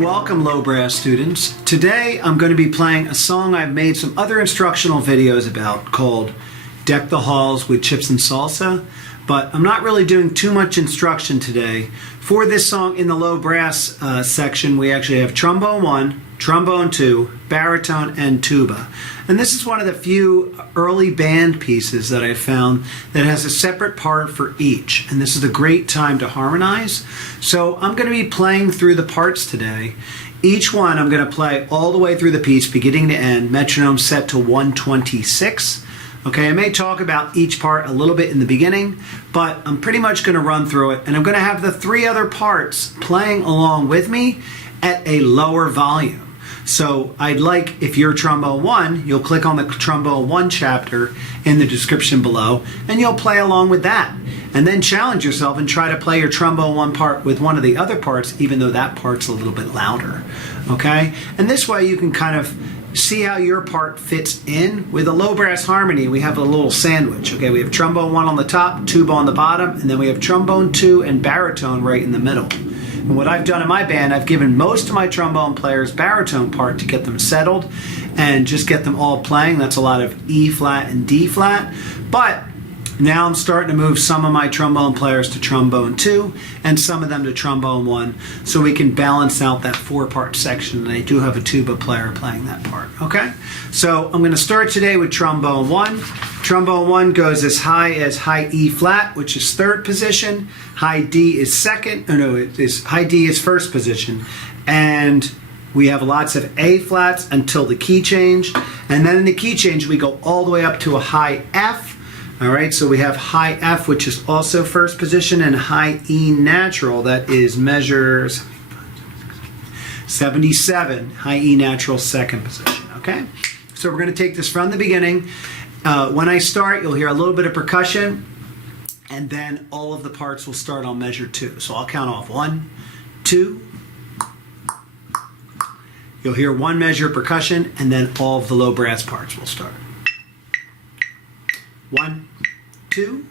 Welcome low brass students. Today I'm going to be playing a song I've made some other instructional videos about called Deck the Halls with Chips and Salsa, but I'm not really doing too much instruction today. For this song in the low brass section we actually have trombone 1, trombone 2, baritone, and tuba. And this is one of the few early band pieces that I found that has a separate part for each. And this is a great time to harmonize. So I'm going to be playing through the parts today. Each one I'm going to play all the way through the piece, beginning to end, metronome set to 126. Okay, I may talk about each part a little bit in the beginning, but I'm pretty much going to run through it. And I'm going to have the three other parts playing along with me at a lower volume. So I'd like, if you're trombone 1, you'll click on the trombone 1 chapter in the description below, and you'll play along with that. And then challenge yourself and try to play your trombone 1 part with one of the other parts, even though that part's a little bit louder. Okay? And this way you can kind of see how your part fits in. With a low brass harmony, we have a little sandwich. Okay, we have trombone 1 on the top, tuba on the bottom, and then we have trombone 2 and baritone right in the middle. And what I've done in my band, I've given most of my trombone players baritone part to get them settled and just get them all playing. That's a lot of E flat and D flat. But now I'm starting to move some of my trombone players to trombone 2 and some of them to trombone 1 so we can balance out that 4-part section. And I do have a tuba player playing that part. Okay? So I'm going to start today with trombone 1. Trombone 1 goes as high E flat, which is 3rd position. High D is high D is 1st position. And we have lots of A flats until the key change. And then in the key change, we go all the way up to a high F. All right, so we have high F, which is also 1st position, and high E natural, that is measure 77, high E natural 2nd position, okay? So we're going to take this from the beginning. When I start, you'll hear a little bit of percussion, and then all of the parts will start on measure 2. So I'll count off 1, 2. You'll hear 1 measure of percussion, and then all of the low brass parts will start. 1, 2.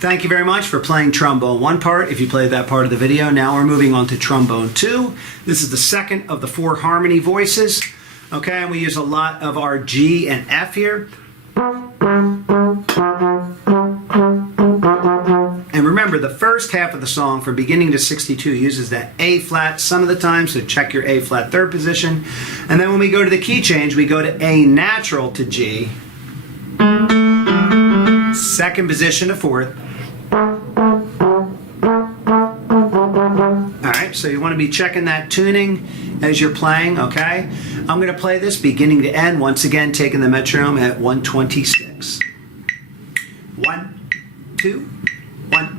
Thank you very much for playing trombone 1 part. If you played that part of the video, now we're moving on to trombone 2. This is the second of the 4 harmony voices. Okay, and we use a lot of our G and F here. And remember, the first half of the song from beginning to 62 uses that A flat some of the time, so check your A flat third position. And then when we go to the key change, we go to A natural to G, second position to fourth. Alright, so you want to be checking that tuning as you're playing, okay? I'm going to play this beginning to end, once again taking the metronome at 126. 1, 2, 1.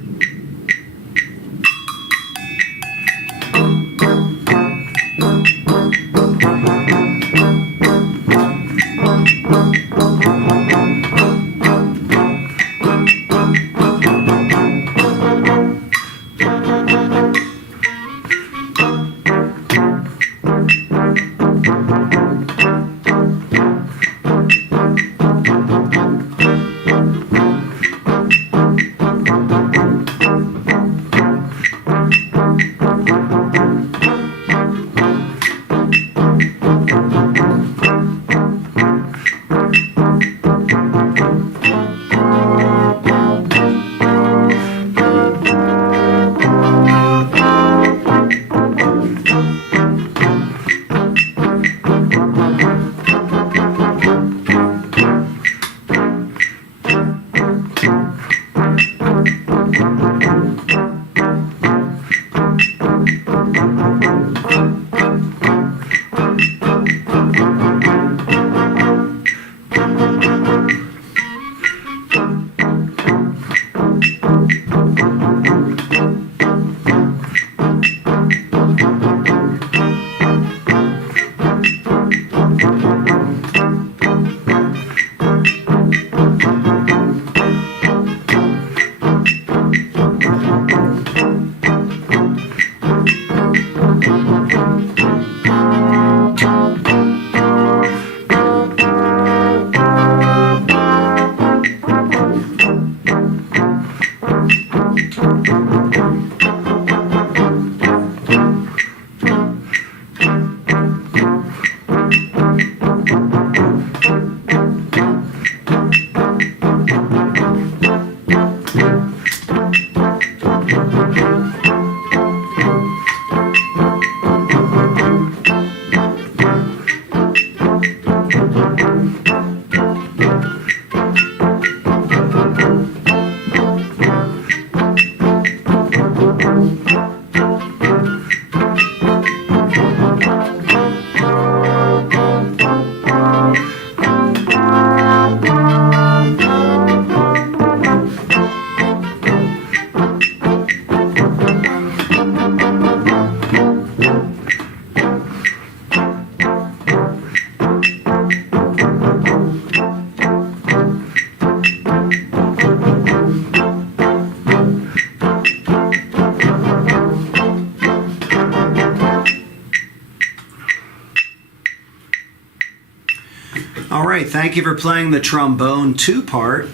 All right, thank you for playing the trombone 2 part.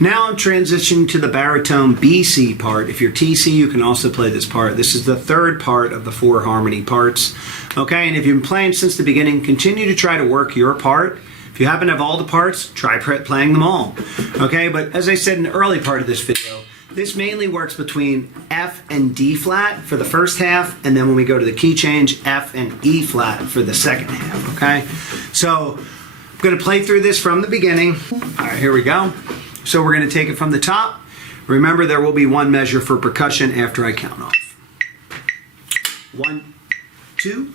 Now I'm transitioning to the baritone BC part. If you're TC, you can also play this part. This is the 3rd part of the 4 harmony parts. Okay, and if you've been playing since the beginning, continue to try to work your part. If you happen to have all the parts, try playing them all. Okay, but as I said in the early part of this video, this mainly works between F and D flat for the first half, and then when we go to the key change, F and E flat for the second half, okay? So I'm going to play through this from the beginning. All right, here we go. So we're going to take it from the top. Remember, there will be 1 measure for percussion after I count off. 1, 2.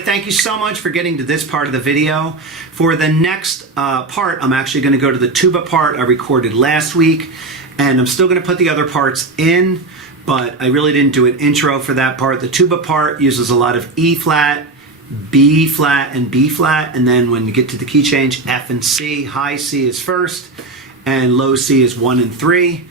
I thank you so much for getting to this part of the video. For the next part, I'm actually going to go to the tuba part I recorded last week, and I'm still going to put the other parts in, but I really didn't do an intro for that part. The tuba part uses a lot of E flat, B flat, and B flat, and then when you get to the key change, F and C, high C is first, and low C is 1 and 3.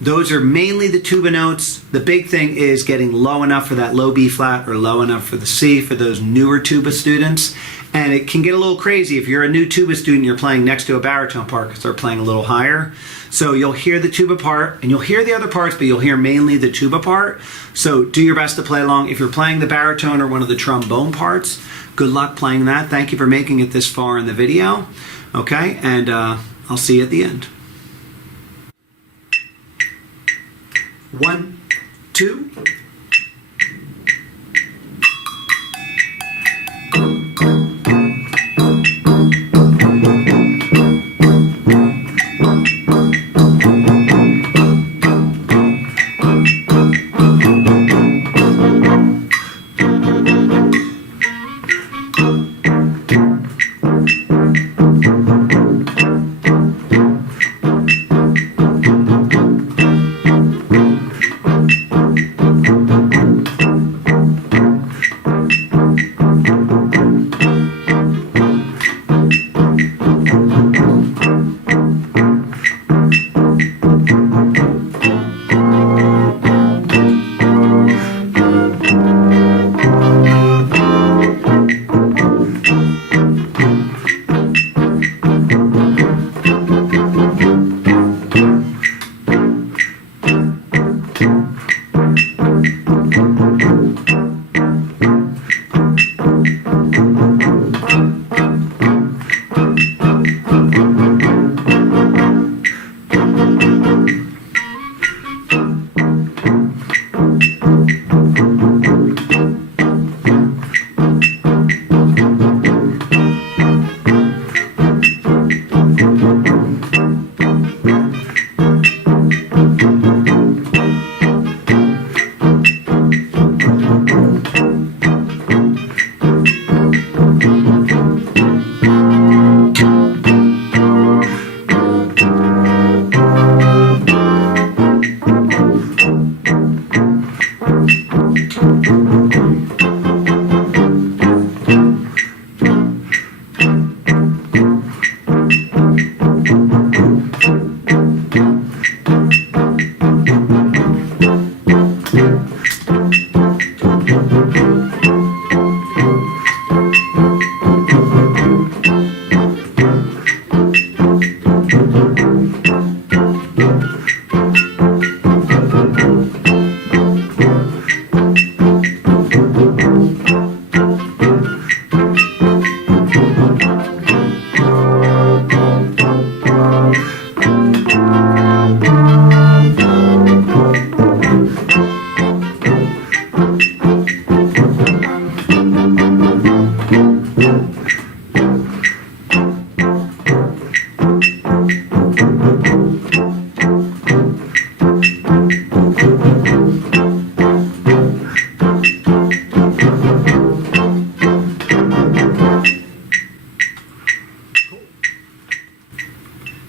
Those are mainly the tuba notes. The big thing is getting low enough for that low B flat or low enough for the C for those newer tuba students. And it can get a little crazy. If you're a new tuba student, you're playing next to a baritone part because they're playing a little higher. So you'll hear the tuba part and you'll hear the other parts, but you'll hear mainly the tuba part. So do your best to play along. If you're playing the baritone or one of the trombone parts, good luck playing that. Thank you for making it this far in the video. Okay, and I'll see you at the end. 1, 2.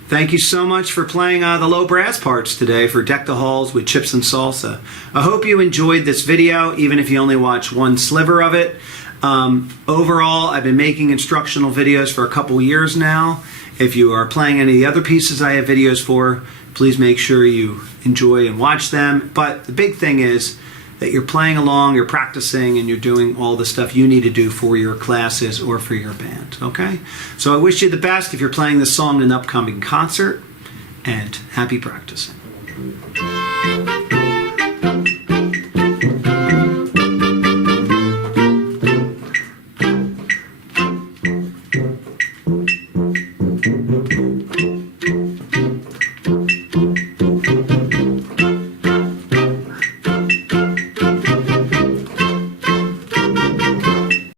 Thank you so much for playing the low brass parts today for Deck the Halls with Chips and Salsa. I hope you enjoyed this video, even if you only watch one sliver of it. Overall, I've been making instructional videos for a couple years now. If you are playing any of the other pieces I have videos for, please make sure you enjoy and watch them. But the big thing is that you're playing along, you're practicing, and you're doing all the stuff you need to do for your classes or for your band, okay? So I wish you the best if you're playing this song in an upcoming concert, and happy practicing.